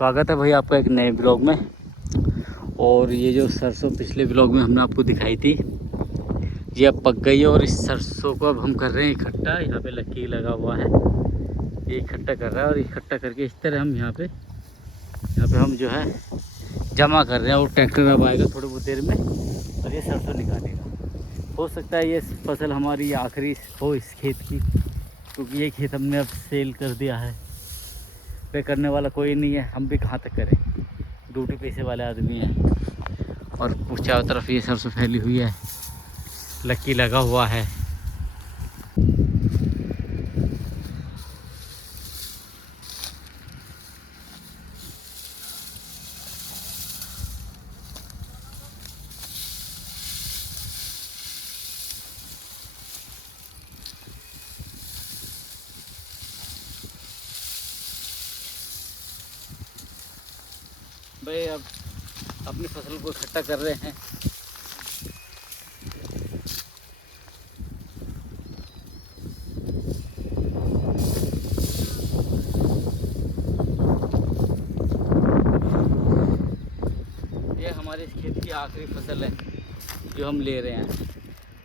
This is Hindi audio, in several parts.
स्वागत है भाई आपका एक नए ब्लॉग में। और ये जो सरसों पिछले ब्लॉग में हमने आपको दिखाई थी, ये अब पक गई है और इस सरसों को अब हम कर रहे हैं इकट्ठा। यहाँ पे लक्की लगा हुआ है, ये इकट्ठा कर रहा है और इकट्ठा करके इस तरह हम यहाँ पे हम जो है जमा कर रहे हैं। और ट्रैक्टर अब आएगा थोड़ी बहुत देर में और ये सरसों निकालेगा। हो सकता है ये फसल हमारी आखिरी हो इस खेत की, क्योंकि ये खेत हमने अब सेल कर दिया है। पे करने वाला कोई नहीं है, हम भी कहाँ तक करें, ड्यूटी पैसे वाले आदमी हैं। और चारों तरफ ये सरसों फैली हुई है, लक्की लगा हुआ है। भाई अब अपनी फसल को इकट्ठा कर रहे हैं। ये हमारे इस खेत की आखिरी फसल है जो हम ले रहे हैं।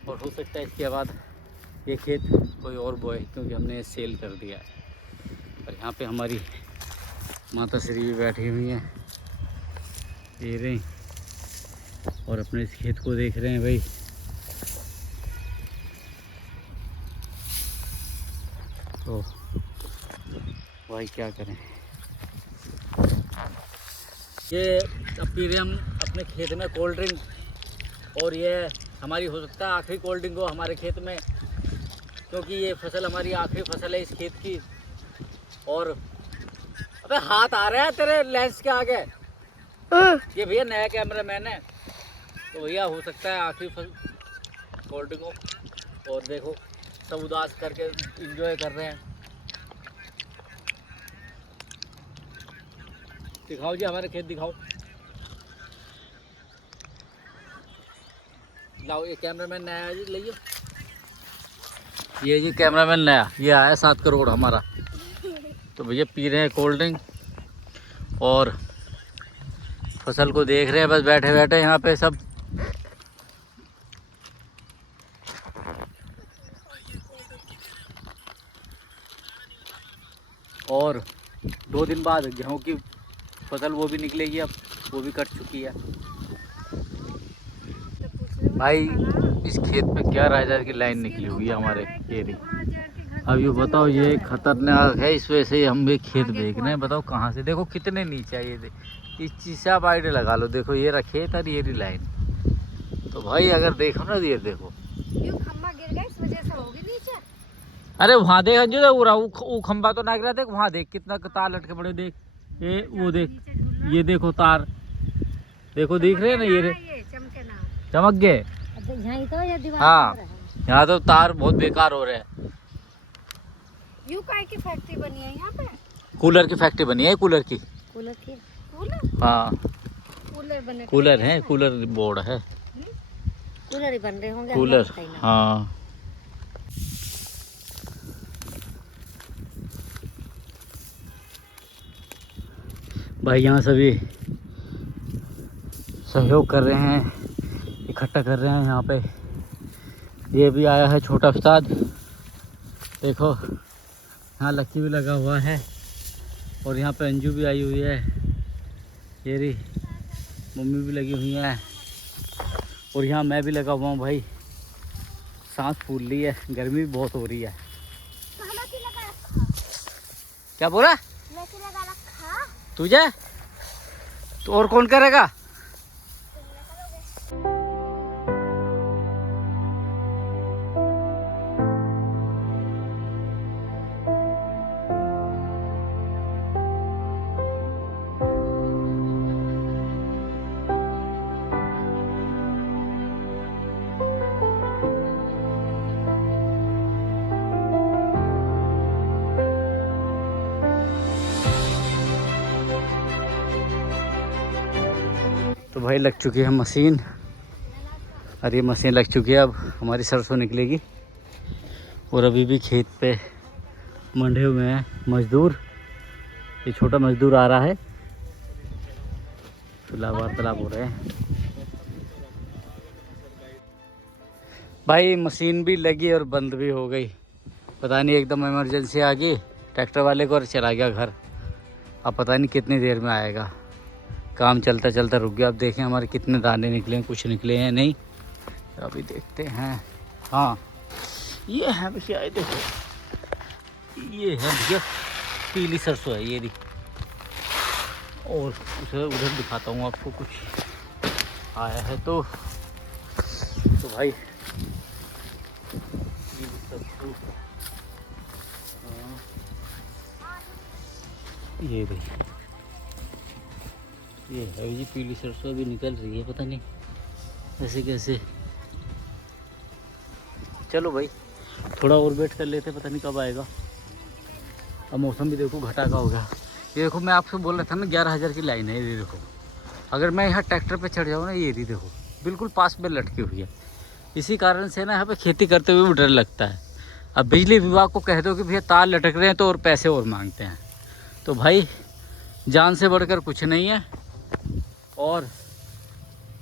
और हो सकता है इसके बाद ये खेत कोई और बोए, क्योंकि हमने सेल कर दिया है। और यहाँ पे हमारी माता श्री भी बैठी हुई हैं, ये रहे और अपने इस खेत को देख रहे हैं भाई। तो भाई क्या करें, ये अब पी रहे हम अपने खेत में कोल्ड ड्रिंक। और ये हमारी हो सकता है आखिरी कोल्ड ड्रिंक हो हमारे खेत में, क्योंकि ये फसल हमारी आखिरी फसल है इस खेत की। और अबे हाथ आ रहा है तेरे लेंस के आगे। ये भैया नया कैमरा मैन है, तो भैया हो सकता है आखिरी कोल्ड ड्रिंक हो। और देखो सब उदास करके एंजॉय कर रहे हैं। दिखाओ जी हमारे खेत दिखाओ, लाओ। ये कैमरामैन नया है जी, लाइए। ये जी कैमरामैन नया, ये आया 7 करोड़ हमारा। तो भैया पी रहे हैं कोल्ड ड्रिंक और फसल को देख रहे हैं बस बैठे बैठे यहाँ पे सब। और 2 दिन बाद गेहूँ की फसल वो भी निकलेगी, अब वो भी कट चुकी है। भाई इस खेत पे क्या राजा की लाइन निकली हुई है हमारे एरिया। अब ये बताओ, ये खतरनाक है, इस वजह से हम भी खेत देख रहे हैं। बताओ कहाँ से, देखो कितने नीचे है ये। इस चीज़ से आप आइडिया लगा लो। देखो ये रखे था ये लाइन। तो भाई अगर देखो ना, ये देखो खंबा गिर गया, इस वजह से होगी नीचे। अरे वहाँ देख जो वो खंबा तो ना गिरा, देख वहाँ देख कितना तार लटके पड़े। देख ये वो देख, ये देखो तार, देखो दिख रहे हैं ना ये चमक गए। हाँ यहाँ तो तार बहुत बेकार हो रहे हैं। यू काय की फैक्ट्री बनी है यहाँ पे? कूलर की फैक्ट्री बनी है, कूलर की। हाँ कूलर बने, कूलर है, कूलर बोर्ड है, कूलर ही बन रहे होंगे कूलर। हाँ भाई यहाँ सभी सहयोग कर रहे हैं, इकट्ठा कर रहे हैं यहाँ पे। ये भी आया है छोटा उस्ताद, देखो यहाँ लक्की भी लगा हुआ है। और यहाँ पे अंजू भी आई हुई है, ये रही मम्मी भी लगी हुई है। और यहाँ मैं भी लगा हुआ हूँ भाई। सांस फूल रही है, गर्मी भी बहुत हो रही है। क्या बोला तुझे? तो और कौन करेगा? तो भाई लग चुकी है मशीन, और ये मशीन लग चुकी है। अब हमारी सरसों निकलेगी। और अभी भी खेत पे मंडे हुए हैं मजदूर। ये छोटा मजदूर आ रहा है फिलहाल वार्तालाप हो रहे हैं। भाई मशीन भी लगी और बंद भी हो गई, पता नहीं एकदम इमरजेंसी आ गई ट्रैक्टर वाले को और चला गया घर। अब पता नहीं कितनी देर में आएगा। काम चलता चलता रुक गया। अब देखें हमारे कितने दाने निकले हैं, कुछ निकले हैं नहीं, अभी देखते हैं। हाँ ये है भैया, ये देखो, ये है भैया पीली सरसों है ये देखिए। और उसे उधर दिखाता हूँ आपको, कुछ आया है तो भाई पीली सरसों। ये देखिए, ये है जी पीली सरसों, अभी निकल रही है, पता नहीं ऐसे कैसे। चलो भाई थोड़ा और वेट कर लेते, पता नहीं कब आएगा। अब मौसम भी देखो घटा का हो गया। ये देखो मैं आपसे बोल रहा था ना 11,000 की लाइन है ये देखो। अगर मैं यहाँ ट्रैक्टर पे चढ़ जाऊँ ना, ये देखो बिल्कुल पास में लटकी हुई है। इसी कारण से ना यहाँ पे खेती करते हुए भी डर लगता है। अब बिजली विभाग को कह दो कि भैया तार लटक रहे हैं तो और पैसे और मांगते हैं, तो भाई जान से बढ़कर कुछ नहीं है। और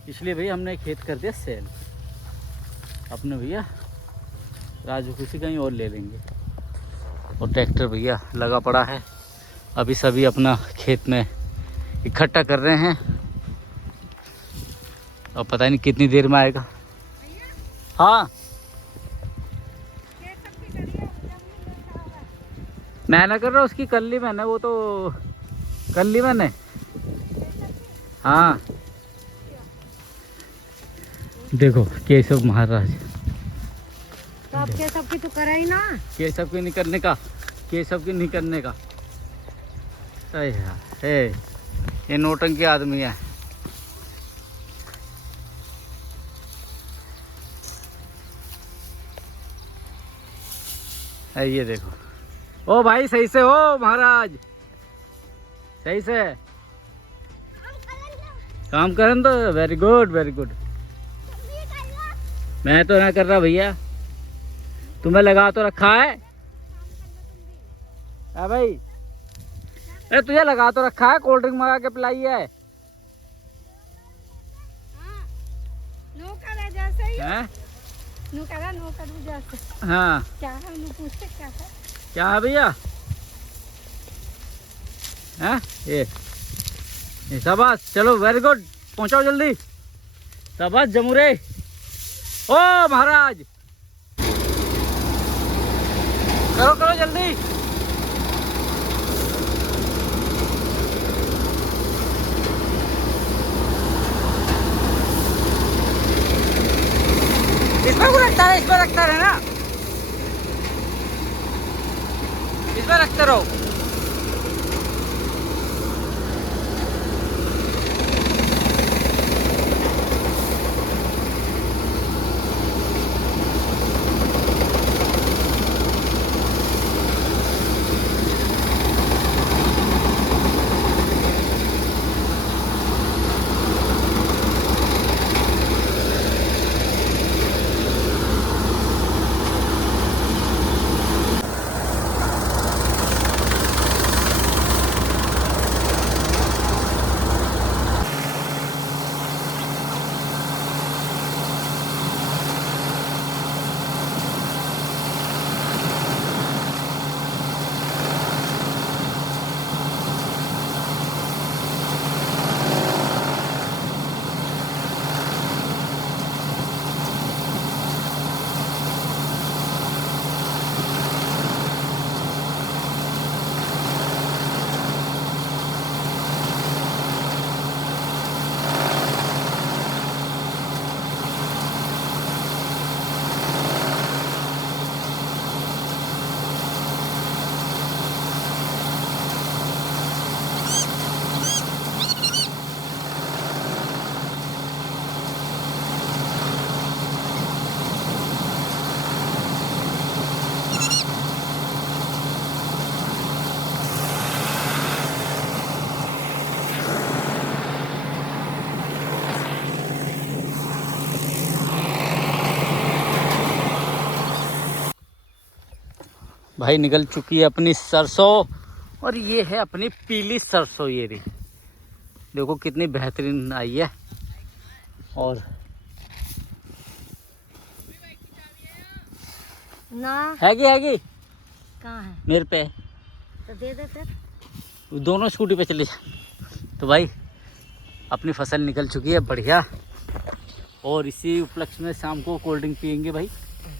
इसलिए भैया हमने खेत कर दिया सेल अपने, भैया राजू किसी कहीं और ले लेंगे। और ट्रैक्टर भैया लगा पड़ा है, अभी सभी अपना खेत में इकट्ठा कर रहे हैं। अब पता नहीं कितनी देर में आएगा। हाँ मैं ना कर रहा, उसकी कर ली मैंने, वो तो कर ली मैंने। हाँ देखो केशव महाराज, तो आप केशव की तो करा ही ना। केशव के नहीं करने का, केशव के नहीं करने का। अरे यार ये नौटंकी आदमी है। ये देखो, ओ भाई सही से हो महाराज, सही से काम करन तो। Very good very good. मैं तो ना कर रहा भैया, तुम्हें लगा तो रखा है भाई। अरे तुझे लगा तो रखा है, कोल्ड ड्रिंक मंगा के पिलाई है। हाँ क्या है पूछते, क्या है क्या है भैया? हैं ये शाबाश, चलो वेरी गुड, पहुंचाओ जल्दी। शाबाश जमुरे, ओ महाराज करो करो जल्दी। इसमें को रखता है, इसमें रखता है ना, इसमें रखते रहो। भाई निकल चुकी है अपनी सरसों, और ये है अपनी पीली सरसों। ये रही देखो कितनी बेहतरीन आई है। और ना हैगी कहाँ है? मेरे पे। तो दे दे फिर। दोनों स्कूटी पे चले जा। तो भाई अपनी फसल निकल चुकी है बढ़िया। और इसी उपलक्ष्य में शाम को कोल्ड ड्रिंक पियेंगे भाई,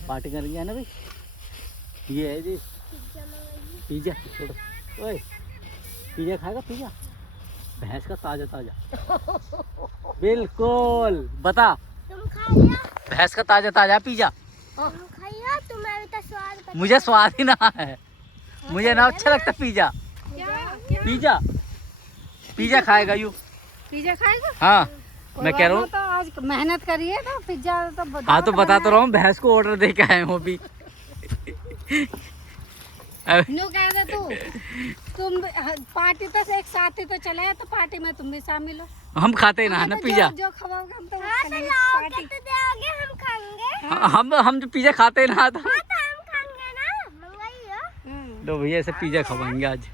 पार्टी करेंगे, है ना भाई। ये है जी पिज़्ज़ा। छोड़ो ओए, पिज़्ज़ा खाएगा? पिज़्ज़ा भैंस का ताज़ा ताज़ा। बिल्कुल बता, तुम खा लिया? भैंस का ताज़ा ताज़ा पिज़्ज़ा। तुम खाइया? तुम्हें तो स्वाद पता मुझे स्वाद ही ना है, मुझे ना अच्छा लगता पिज़्ज़ा। पिज़्ज़ा पिज़्ज़ा खाएगा यू? पिज़्ज़ा खाएगा? हाँ मैं कह रहा हूँ। तो आज मेहनत करिए तो पिज़्ज़ा तो हाँ तो बता तो रहा हूँ, भैंस को ऑर्डर दे के आए हो अभी। न्यू कह दे तुम पार्टी तो एक साथ ही तो चले, तो पार्टी में तुम भी शामिल हो। हम खाते ना है ना पिज़्ज़ा। जो खवाओगे हम तो पार्टी तो देओगे, हम खाएंगे। हम जो पिज़्ज़ा खाते ना तो हम खाएंगे ना, मंगाइए। लो भैया ऐसे पिज़्ज़ा खवाएंगे आज।